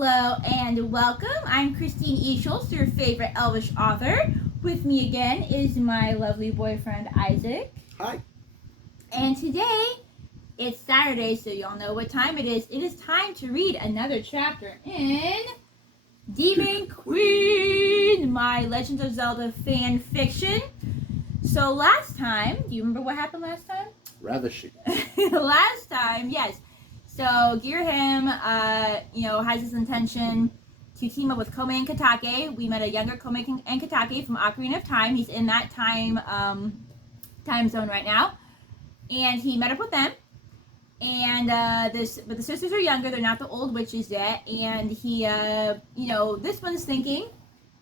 Hello and welcome. I'm Christine E. Schultz, your favorite Elvish author. With me again is my lovely boyfriend Isaac. Hi. And today, it's Saturday, so y'all know what time it is. It is time to read another chapter in Demon Queen, my Legend of Zelda fan fiction. So last time, do you remember what happened last time? Ravishing. Last time, yes. So Ghirahim, has his intention to team up with Koume and Kotake. We met a younger Koume and Kotake from Ocarina of Time. He's in that time zone right now, and he met up with them. And but the sisters are younger; they're not the old witches yet. And he, this one's thinking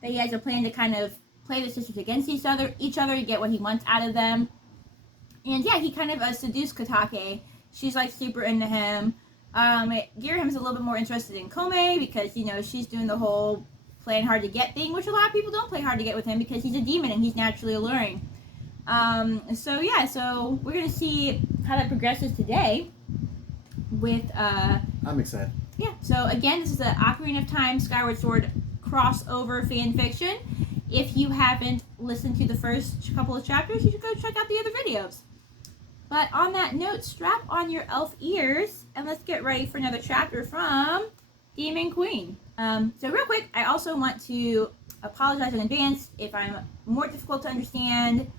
that he has a plan to kind of play the sisters against each other to get what he wants out of them. And yeah, he kind of seduced Kotake. She's like super into him. Ghirahim's a little bit more interested in Koume because, she's doing the whole playing hard to get thing, which a lot of people don't play hard to get with him because he's a demon and he's naturally alluring. So we're going to see how that progresses today with... I'm excited. Yeah, so again, this is the Ocarina of Time Skyward Sword crossover fan fiction. If you haven't listened to the first couple of chapters, you should go check out the other videos. But on that note, strap on your elf ears and let's get ready for another chapter from Demon Queen. So real quick, I also want to apologize in advance if I'm more difficult to understand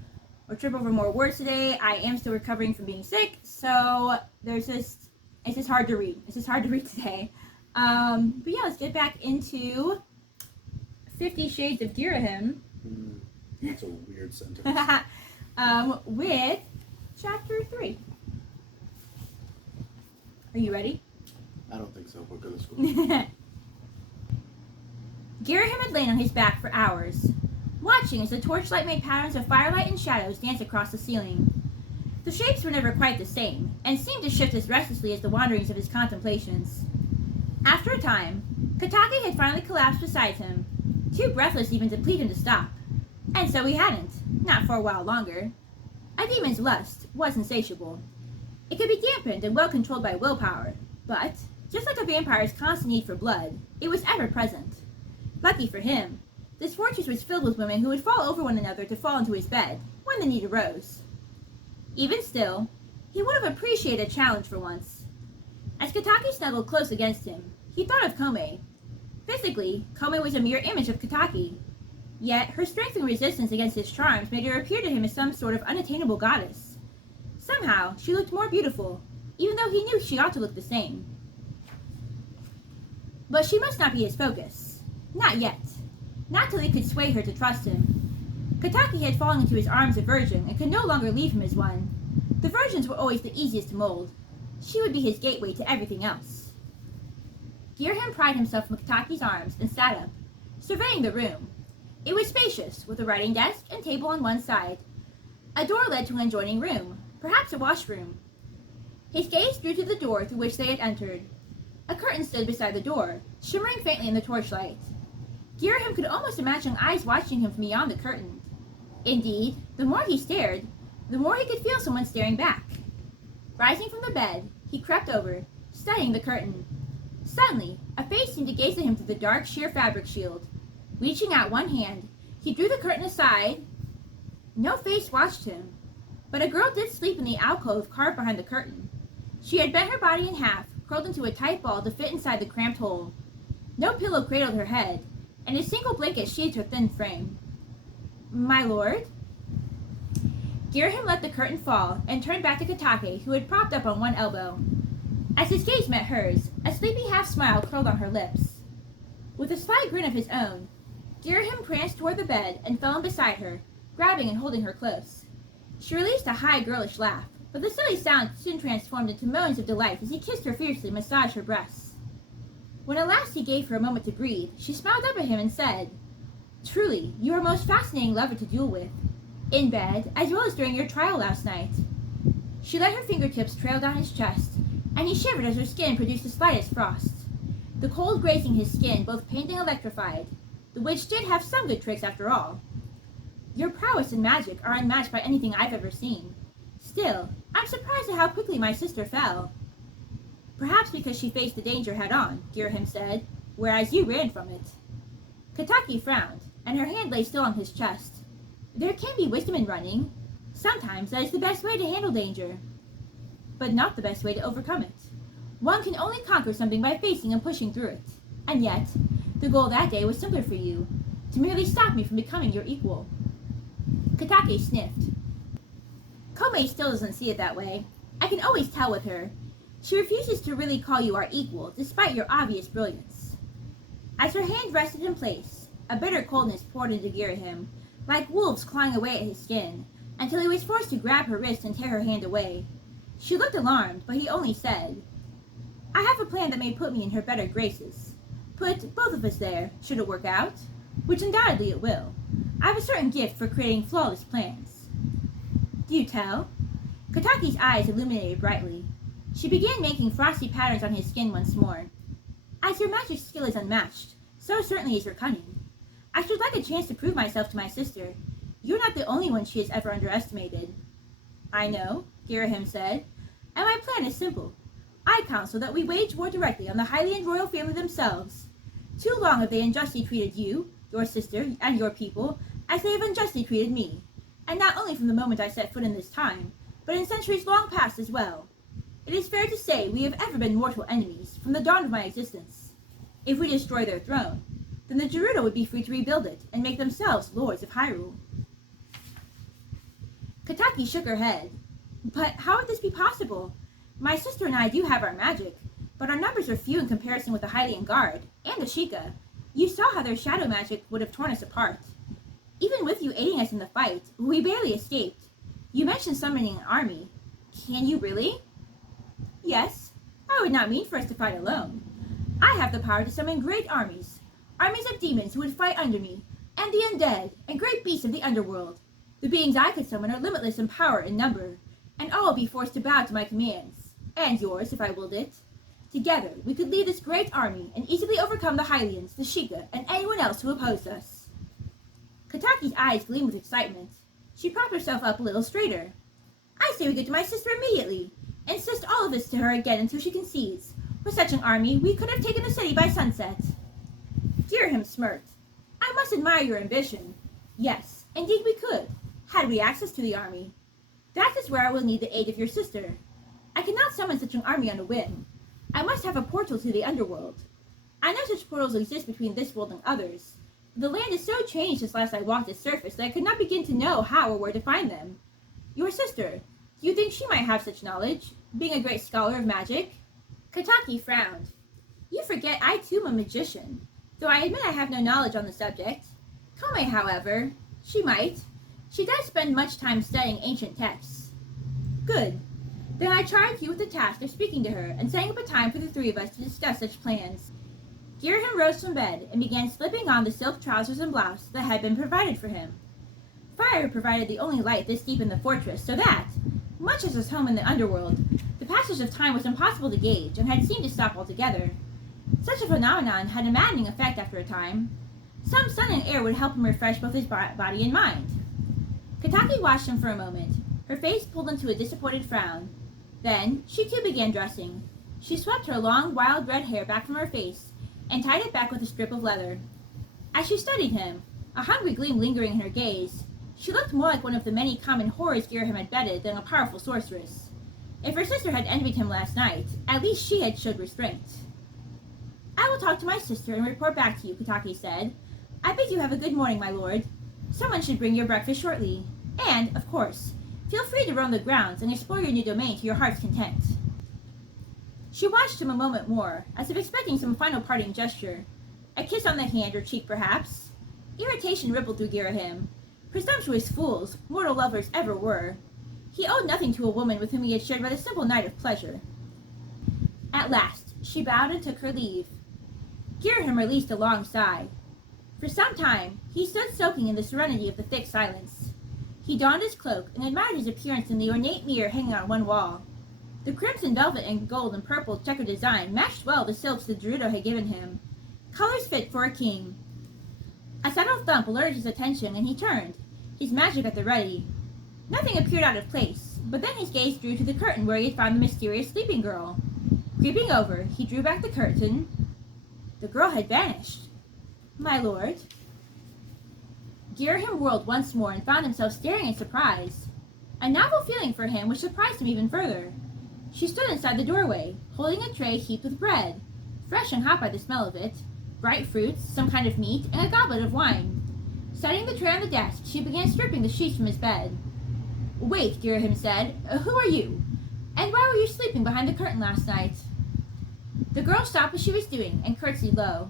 or trip over more words today. I am still recovering from being sick, so it's just hard to read. It's just hard to read today. But yeah, let's get back into 50 Shades of Ghirahim. That's a weird sentence. With Chapter 3. Are you ready? I don't think so, but go to school. Ghirahim had lain on his back for hours, watching as the torchlight made patterns of firelight and shadows dance across the ceiling. The shapes were never quite the same, and seemed to shift as restlessly as the wanderings of his contemplations. After a time, Kotake had finally collapsed beside him, too breathless even to plead him to stop. And so he hadn't, not for a while longer. A demon's lust was insatiable. It could be dampened and well controlled by willpower, but, just like a vampire's constant need for blood, it was ever present. Lucky for him, this fortress was filled with women who would fall over one another to fall into his bed, when the need arose. Even still, he would have appreciated a challenge for once. As Kotake snuggled close against him, he thought of Koume. Physically, Koume was a mere image of Kotake. Yet, her strength and resistance against his charms made her appear to him as some sort of unattainable goddess. Somehow, she looked more beautiful, even though he knew she ought to look the same. But she must not be his focus. Not yet. Not till he could sway her to trust him. Kotake had fallen into his arms a virgin and could no longer leave him as one. The virgins were always the easiest to mold. She would be his gateway to everything else. Ghirahim pried himself from Kotake's arms and sat up, surveying the room. It was spacious, with a writing desk and table on one side. A door led to an adjoining room, perhaps a washroom. His gaze drew to the door through which they had entered. A curtain stood beside the door, shimmering faintly in the torchlight. Ghirahim could almost imagine eyes watching him from beyond the curtain. Indeed, the more he stared, the more he could feel someone staring back. Rising from the bed, he crept over, studying the curtain. Suddenly, a face seemed to gaze at him through the dark, sheer fabric shield. Reaching out one hand, he drew the curtain aside. No face watched him, but a girl did sleep in the alcove carved behind the curtain. She had bent her body in half, curled into a tight ball to fit inside the cramped hole. No pillow cradled her head, and a single blanket sheathed her thin frame. "My lord?" Ghirahim let the curtain fall and turned back to Kotake, who had propped up on one elbow. As his gaze met hers, a sleepy half-smile curled on her lips. With a slight grin of his own, Ghirahim pranced toward the bed and fell in beside her, grabbing and holding her close. She released a high, girlish laugh, but the silly sound soon transformed into moans of delight as he kissed her fiercely and massaged her breasts. When at last he gave her a moment to breathe, she smiled up at him and said, "Truly, you are a most fascinating lover to duel with, in bed, as well as during your trial last night." She let her fingertips trail down his chest, and he shivered as her skin produced the slightest frost. The cold grazing his skin both pained and electrified. The witch did have some good tricks after all. "Your prowess and magic are unmatched by anything I've ever seen. Still, I'm surprised at how quickly my sister fell." "Perhaps because she faced the danger head on," Ghirahim said. whereas you ran from it. Kotake frowned, and her hand lay still on his chest. There can be wisdom in running. Sometimes that is the best way to handle danger, but not the best way to overcome it. One can only conquer something by facing and pushing through it. And yet, the goal that day was simpler for you, to merely stop me from becoming your equal. Kotake sniffed. Koume still doesn't see it that way. I can always tell with her. She refuses to really call you our equal, despite your obvious brilliance. As her hand rested in place, a bitter coldness poured into Ghirahim, like wolves clawing away at his skin, until he was forced to grab her wrist and tear her hand away. She looked alarmed, but he only said, I have a plan that may put me in her better graces. Put both of us there, should it work out, which undoubtedly it will. I have a certain gift for creating flawless plans. Do you tell? Kotake's eyes illuminated brightly. She began making frosty patterns on his skin once more. As your magic skill is unmatched, so certainly is your cunning. I should like a chance to prove myself to my sister. You're not the only one she has ever underestimated. I know, Ghirahim said, and my plan is simple. I counsel that we wage war directly on the Hylian royal family themselves. Too long have they unjustly treated you, your sister, and your people, as they have unjustly treated me, and not only from the moment I set foot in this time, but in centuries long past as well. It is fair to say we have ever been mortal enemies from the dawn of my existence. If we destroy their throne, then the Gerudo would be free to rebuild it and make themselves lords of Hyrule. Kotake shook her head. But how would this be possible? My sister and I do have our magic, but our numbers are few in comparison with the Hylian Guard, and the Sheikah. You saw how their shadow magic would have torn us apart. Even with you aiding us in the fight, we barely escaped. You mentioned summoning an army. Can you really? Yes. I would not mean for us to fight alone. I have the power to summon great armies. Armies of demons who would fight under me, and the undead, and great beasts of the underworld. The beings I could summon are limitless in power and number, and all will be forced to bow to my commands, and yours if I willed it. Together, we could lead this great army and easily overcome the Hylians, the Sheikah, and anyone else who opposed us. Kotake's eyes gleamed with excitement. She propped herself up a little straighter. I say we go to my sister immediately. Insist all of this to her again until she concedes. With such an army, we could have taken the city by sunset. Ghirahim smirked. I must admire your ambition. Yes, indeed we could, had we access to the army. That is where I will need the aid of your sister. I cannot summon such an army on a whim. I must have a portal to the underworld. I know such portals exist between this world and others. The land is so changed since last I walked its surface that I could not begin to know how or where to find them. Your sister, do you think she might have such knowledge, being a great scholar of magic? Kotake frowned. You forget I too am a magician, though I admit I have no knowledge on the subject. Koume, however, she might. She does spend much time studying ancient texts. Good. Then I charge you with the task of speaking to her and setting up a time for the three of us to discuss such plans. Ghirahim rose from bed and began slipping on the silk trousers and blouse that had been provided for him. Fire provided the only light this deep in the fortress, so that, much as his home in the underworld, the passage of time was impossible to gauge and had seemed to stop altogether. Such a phenomenon had a maddening effect after a time. Some sun and air would help him refresh both his body and mind. Kotake watched him for a moment, her face pulled into a disappointed frown. Then, she too began dressing. She swept her long, wild red hair back from her face and tied it back with a strip of leather. As she studied him, a hungry gleam lingering in her gaze, she looked more like one of the many common horrors Ghirahim had bedded than a powerful sorceress. If her sister had envied him last night, at least she had showed restraint. I will talk to my sister and report back to you, Kotake said. I bid you have a good morning, my lord. Someone should bring your breakfast shortly. And, of course, feel free to roam the grounds and explore your new domain to your heart's content. She watched him a moment more, as if expecting some final parting gesture. A kiss on the hand or cheek, perhaps. Irritation rippled through Ghirahim. Presumptuous fools, mortal lovers ever were. He owed nothing to a woman with whom he had shared but a simple night of pleasure. At last, she bowed and took her leave. Ghirahim released a long sigh. For some time, he stood soaking in the serenity of the thick silence. He donned his cloak and admired his appearance in the ornate mirror hanging on one wall. The crimson velvet and gold and purple checkered design matched well the silks the Gerudo had given him. Colors fit for a king. A subtle thump alerted his attention, and he turned, his magic at the ready. Nothing appeared out of place, but then his gaze drew to the curtain where he had found the mysterious sleeping girl. Creeping over, he drew back the curtain. The girl had vanished. My lord. Ghirahim whirled once more and found himself staring in surprise. A novel feeling for him which surprised him even further. She stood inside the doorway, holding a tray heaped with bread, fresh and hot by the smell of it, bright fruits, some kind of meat, and a goblet of wine. Setting the tray on the desk, she began stripping the sheets from his bed. Wait, Ghirahim said. Who are you? And why were you sleeping behind the curtain last night? The girl stopped what she was doing and curtsied low.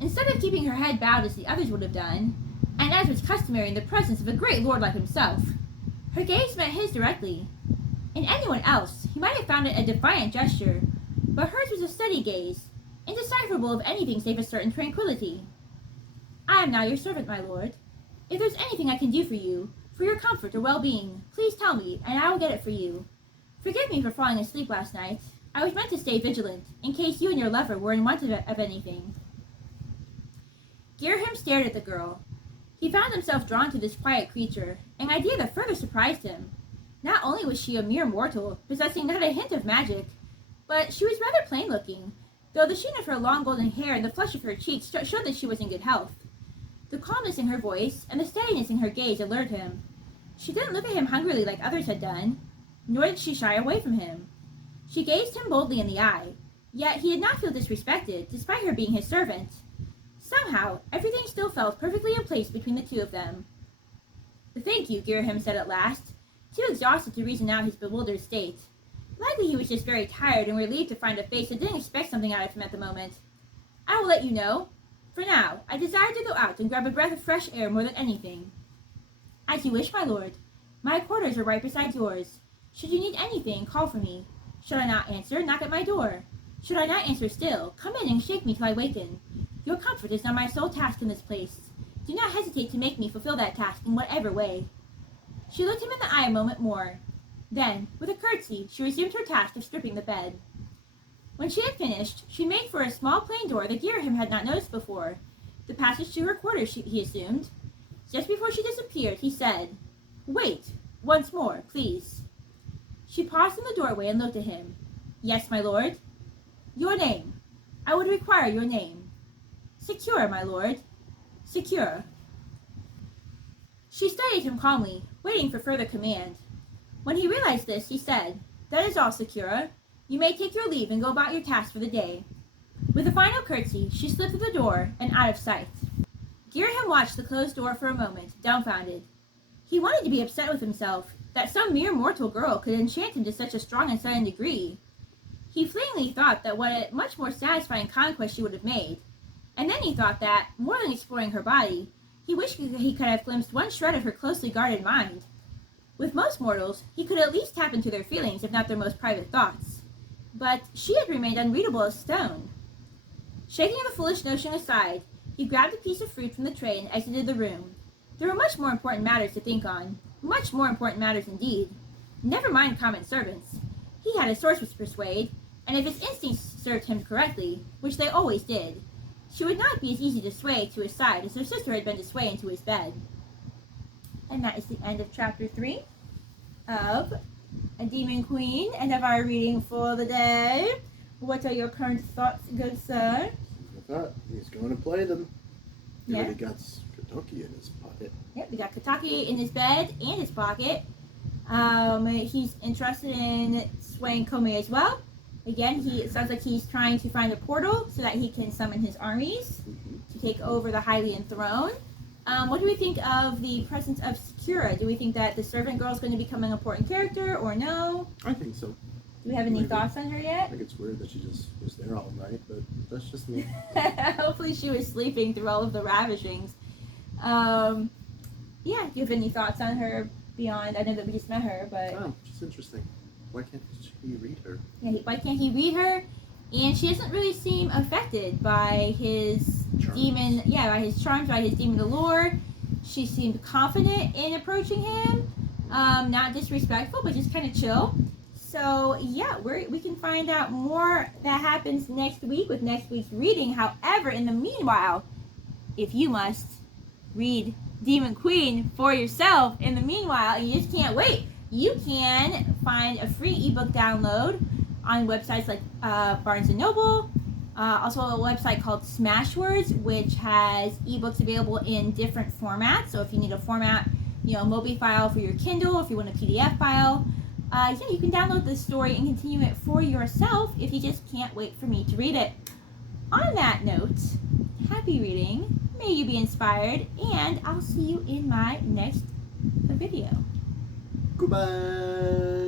Instead of keeping her head bowed as the others would have done, and as was customary in the presence of a great lord like himself, her gaze met his directly. In anyone else, he might have found it a defiant gesture, but hers was a steady gaze, indecipherable of anything save a certain tranquility. I am now your servant, my lord. If there's anything I can do for you, for your comfort or well-being, please tell me, and I will get it for you. Forgive me for falling asleep last night. I was meant to stay vigilant, in case you and your lover were in want of anything. Ghirahim stared at the girl. He found himself drawn to this quiet creature, an idea that further surprised him. Not only was she a mere mortal, possessing not a hint of magic, but she was rather plain-looking, though the sheen of her long golden hair and the flush of her cheeks showed that she was in good health. The calmness in her voice and the steadiness in her gaze alerted him. She didn't look at him hungrily like others had done, nor did she shy away from him. She gazed him boldly in the eye, yet he did not feel disrespected, despite her being his servant. Somehow, everything still felt perfectly in place between the two of them. Thank you, Ghirahim said at last, too exhausted to reason out his bewildered state. Likely he was just very tired and relieved to find a face that didn't expect something out of him at the moment. I will let you know. For now, I desire to go out and grab a breath of fresh air more than anything. As you wish, my lord. My quarters are right beside yours. Should you need anything, call for me. Should I not answer, knock at my door. Should I not answer still, come in and shake me till I waken. Your comfort is now my sole task in this place. Do not hesitate to make me fulfill that task in whatever way. She looked him in the eye a moment more. Then, with a curtsy, she resumed her task of stripping the bed. When she had finished, she made for a small plain door that Ghirahim had not noticed before, the passage to her quarters, he assumed. Just before she disappeared, he said, Wait, once more, please. She paused in the doorway and looked at him. Yes, my lord. Your name. I would require your name. Secure, my lord. Secure. She studied him calmly, waiting for further command. When he realized this, he said, That is all, Secura. You may take your leave and go about your task for the day. With a final curtsy, she slipped through the door and out of sight. Ghirahim watched the closed door for a moment, dumbfounded. He wanted to be upset with himself, that some mere mortal girl could enchant him to such a strong and sudden degree. He fleetingly thought that what a much more satisfying conquest she would have made. And then he thought that, more than exploring her body, he wished he could have glimpsed one shred of her closely guarded mind. With most mortals, he could at least tap into their feelings, if not their most private thoughts. But she had remained unreadable as stone. Shaking the foolish notion aside, he grabbed a piece of fruit from the tray and exited the room. There were much more important matters to think on. Much more important matters indeed. Never mind common servants. He had a source to persuade, and if his instincts served him correctly, which they always did, she would not be as easy to sway to his side as her sister had been to sway into his bed. And that is the end of chapter 3 of A Demon Queen, and of our reading for the day. What are your current thoughts, good sir? I thought he's going to play them. He Yeah. already got Kotake in his pocket. Yep, we got Kotake in his bed and his pocket. He's interested in swaying Koume as well. Again, it sounds like he's trying to find a portal so that he can summon his armies to take over the Hylian throne. What do we think of the presence of Sakura? Do we think that the servant girl is going to become an important character or no? I think so. Do we have any Maybe. thoughts on her I you think it's weird that she just was there all night, but that's just me. Hopefully she was sleeping through all of the ravishings. Yeah, do you have any thoughts on her beyond, I know that we just met her, but... Oh, she's interesting. Why can't he read her? Yeah, why can't he read her? And she doesn't really seem affected by his Charms. by his charms, by his demon allure. She seemed confident in approaching him. Not disrespectful, but just kind of chill. So, yeah, we can find out more that happens next week with next week's reading. However, in the meanwhile, if you must read Demon Queen for yourself in the meanwhile, and you just can't wait, you can find a free ebook download on websites like Barnes & Noble, Also a website called Smashwords, which has ebooks available in different formats. So if you need a format, Mobi file for your Kindle, if you want a PDF file, you can download this story and continue it for yourself if you just can't wait for me to read it. On that note, happy reading, may you be inspired, and I'll see you in my next video. Goodbye.